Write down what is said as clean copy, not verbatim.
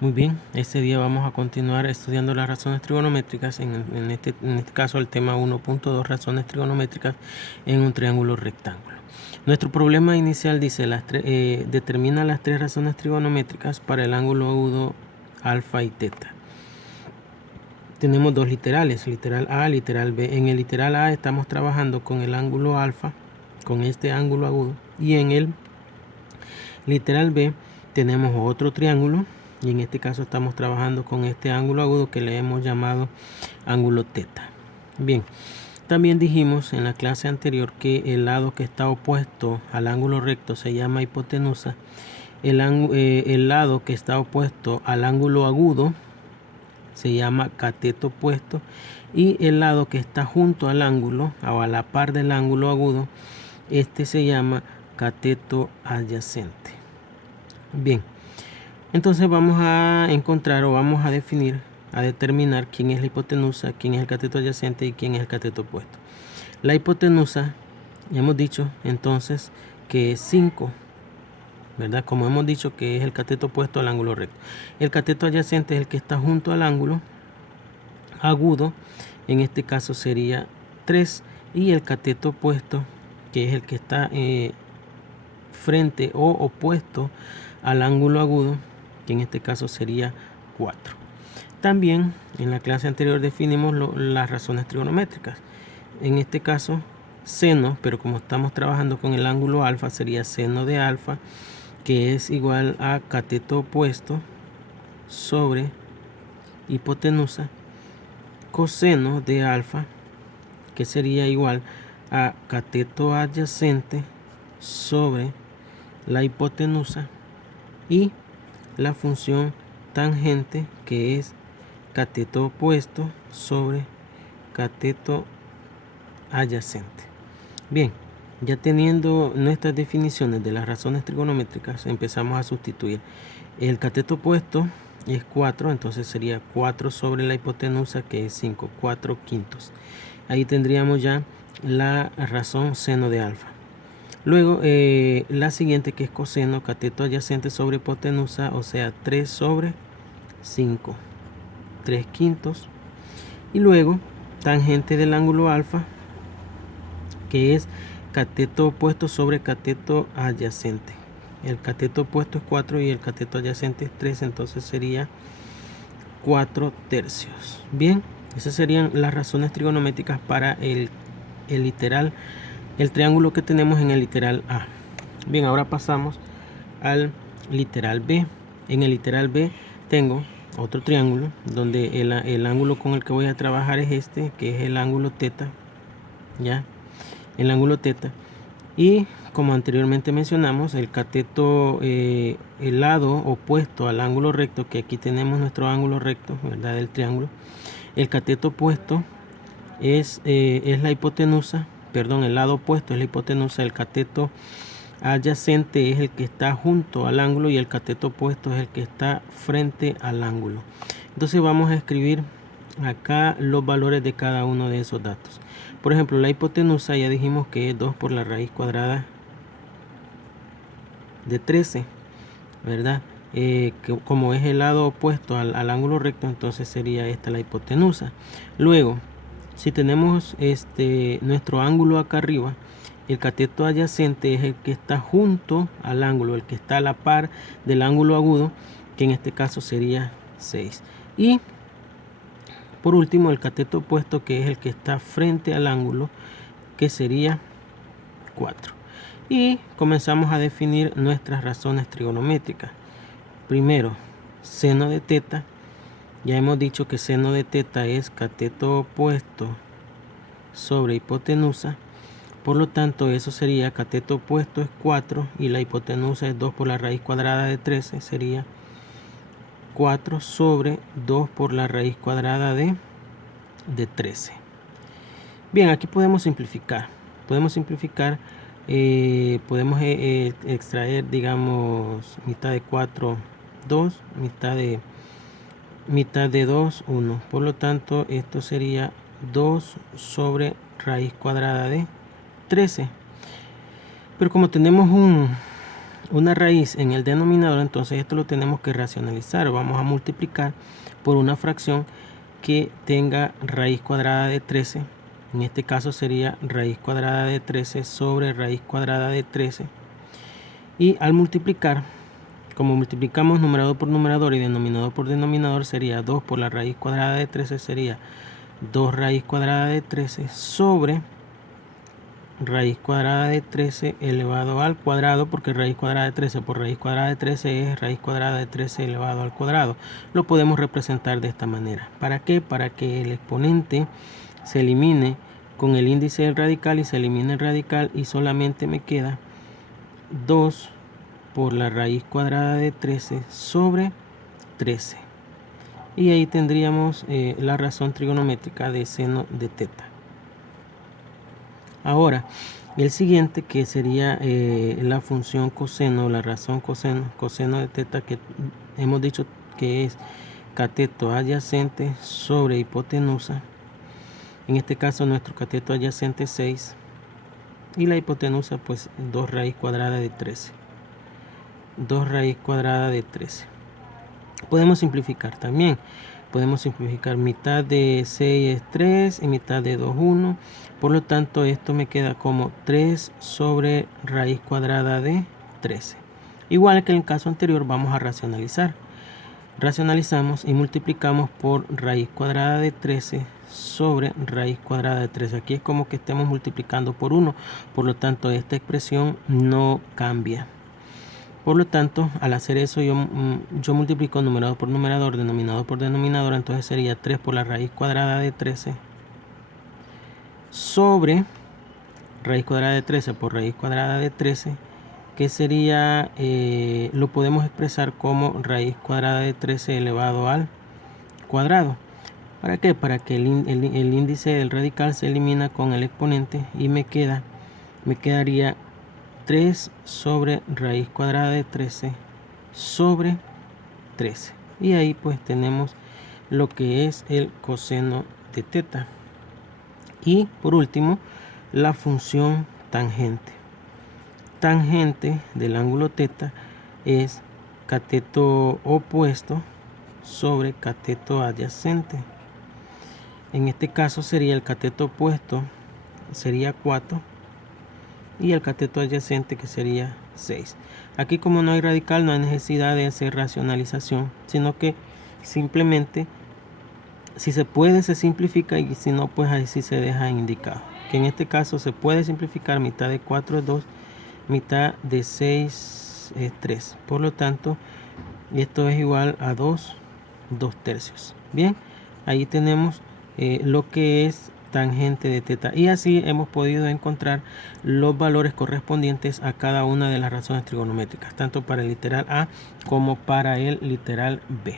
Muy bien, este día vamos a continuar estudiando las razones trigonométricas, en este caso el tema 1.2, razones trigonométricas en un triángulo rectángulo. Nuestro problema inicial dice, determina las tres razones trigonométricas para el ángulo agudo alfa y teta. Tenemos dos literales, literal A, literal B. En el literal A estamos trabajando con el ángulo alfa, con este ángulo agudo, y en el literal B tenemos otro triángulo, y en este caso estamos trabajando con este ángulo agudo que le hemos llamado ángulo teta. Bien, también dijimos en la clase anterior que el lado que está opuesto al ángulo recto se llama hipotenusa. El lado que está opuesto al ángulo agudo se llama cateto opuesto, y el lado que está junto al ángulo o a la par del ángulo agudo, este se llama cateto adyacente. Bien, entonces vamos a encontrar o vamos a definir, a determinar quién es la hipotenusa, quién es el cateto adyacente y quién es el cateto opuesto. La hipotenusa, ya hemos dicho entonces que es 5, ¿verdad? Como hemos dicho que es el cateto opuesto al ángulo recto. El cateto adyacente es el que está junto al ángulo agudo, en este caso sería 3, y el cateto opuesto, que es el que está frente o opuesto al ángulo agudo, que en este caso sería 4. También en la clase anterior definimos las razones trigonométricas. En este caso seno, pero como estamos trabajando con el ángulo alfa, sería seno de alfa, que es igual a cateto opuesto sobre hipotenusa, coseno de alfa, que sería igual a cateto adyacente sobre la hipotenusa, y la función tangente, que es cateto opuesto sobre cateto adyacente. Bien, ya teniendo nuestras definiciones de las razones trigonométricas, empezamos a sustituir. El cateto opuesto es 4, entonces sería 4 sobre la hipotenusa, que es 5, 4 quintos. Ahí tendríamos ya la razón seno de alfa. Luego la siguiente, que es coseno, cateto adyacente sobre hipotenusa, o sea 3 sobre 5, 3 quintos. Y luego tangente del ángulo alfa, que es cateto opuesto sobre cateto adyacente. El cateto opuesto es 4 y el cateto adyacente es 3, entonces sería 4 tercios. Bien, esas serían las razones trigonométricas para el triángulo que tenemos en el literal A. Bien, ahora pasamos al literal B. En el literal B tengo otro triángulo donde el ángulo con el que voy a trabajar es este, que es el ángulo teta, ya, el ángulo teta. Y como anteriormente mencionamos, el cateto, el lado opuesto al ángulo recto, que aquí tenemos nuestro ángulo recto, ¿verdad?, del triángulo. El cateto opuesto es la hipotenusa, perdón, el lado opuesto es la hipotenusa. El cateto adyacente es el que está junto al ángulo y el cateto opuesto es el que está frente al ángulo. Entonces vamos a escribir acá los valores de cada uno de esos datos. Por ejemplo, la hipotenusa ya dijimos que es 2 por la raíz cuadrada de 13, ¿verdad? Como es el lado opuesto al ángulo recto, entonces sería esta la hipotenusa. Luego, si tenemos nuestro ángulo acá arriba, el cateto adyacente es el que está junto al ángulo, el que está a la par del ángulo agudo, que en este caso sería 6. Y por último, el cateto opuesto, que es el que está frente al ángulo, que sería 4. Y comenzamos a definir nuestras razones trigonométricas. Primero, seno de teta. Ya hemos dicho que seno de teta es cateto opuesto sobre hipotenusa. Por lo tanto, eso sería cateto opuesto es 4 y la hipotenusa es 2 por la raíz cuadrada de 13. Sería 4 sobre 2 por la raíz cuadrada de 13. Bien, aquí podemos simplificar. Podemos extraer, digamos, mitad de 4, 2, mitad de 2, 1. Por lo tanto, esto sería 2 sobre raíz cuadrada de 13. Pero como tenemos una raíz en el denominador, entonces esto lo tenemos que racionalizar. Vamos a multiplicar por una fracción que tenga raíz cuadrada de 13. En este caso sería raíz cuadrada de 13 sobre raíz cuadrada de 13. Y al multiplicar, como multiplicamos numerador por numerador y denominador por denominador, sería 2 por la raíz cuadrada de 13, sería 2 raíz cuadrada de 13 sobre raíz cuadrada de 13 elevado al cuadrado, porque raíz cuadrada de 13 por raíz cuadrada de 13 es raíz cuadrada de 13 elevado al cuadrado. Lo podemos representar de esta manera. ¿Para qué? Para que el exponente se elimine con el índice del radical y se elimine el radical, y solamente me queda 2 por la raíz cuadrada de 13 sobre 13. Y ahí tendríamos la razón trigonométrica de seno de teta. Ahora, el siguiente, que sería la función coseno, la razón coseno de teta, que hemos dicho que es cateto adyacente sobre hipotenusa. En este caso nuestro cateto adyacente es 6 y la hipotenusa pues 2 raíz cuadrada de 13. 2 raíz cuadrada de 13. Podemos simplificar también. Podemos simplificar, mitad de 6 es 3 y mitad de 2 1. Por lo tanto, esto me queda como 3 sobre raíz cuadrada de 13. Igual que en el caso anterior, vamos a racionalizar. Racionalizamos y multiplicamos por raíz cuadrada de 13 sobre raíz cuadrada de 13. Aquí es como que estemos multiplicando por 1. Por lo tanto, esta expresión no cambia. Por lo tanto, al hacer eso, yo multiplico numerador por numerador, denominador por denominador. Entonces sería 3 por la raíz cuadrada de 13 sobre raíz cuadrada de 13 por raíz cuadrada de 13, que sería, lo podemos expresar como raíz cuadrada de 13 elevado al cuadrado. ¿Para qué? Para que el índice del radical se elimina con el exponente y me quedaría 3 sobre raíz cuadrada de 13 sobre 13. Y ahí pues tenemos lo que es el coseno de teta. Y por último, la función tangente. Tangente del ángulo teta es cateto opuesto sobre cateto adyacente. En este caso sería el cateto opuesto, sería 4. Y el cateto adyacente, que sería 6. Aquí, como no hay radical, no hay necesidad de hacer racionalización, sino que simplemente, si se puede, se simplifica, y si no, pues ahí sí se deja indicado. Que en este caso se puede simplificar, mitad de 4 es 2, mitad de 6 es 3. Por lo tanto, esto es igual a 2 tercios. Bien, ahí tenemos lo que es tangente de teta, y así hemos podido encontrar los valores correspondientes a cada una de las razones trigonométricas, tanto para el literal A como para el literal B.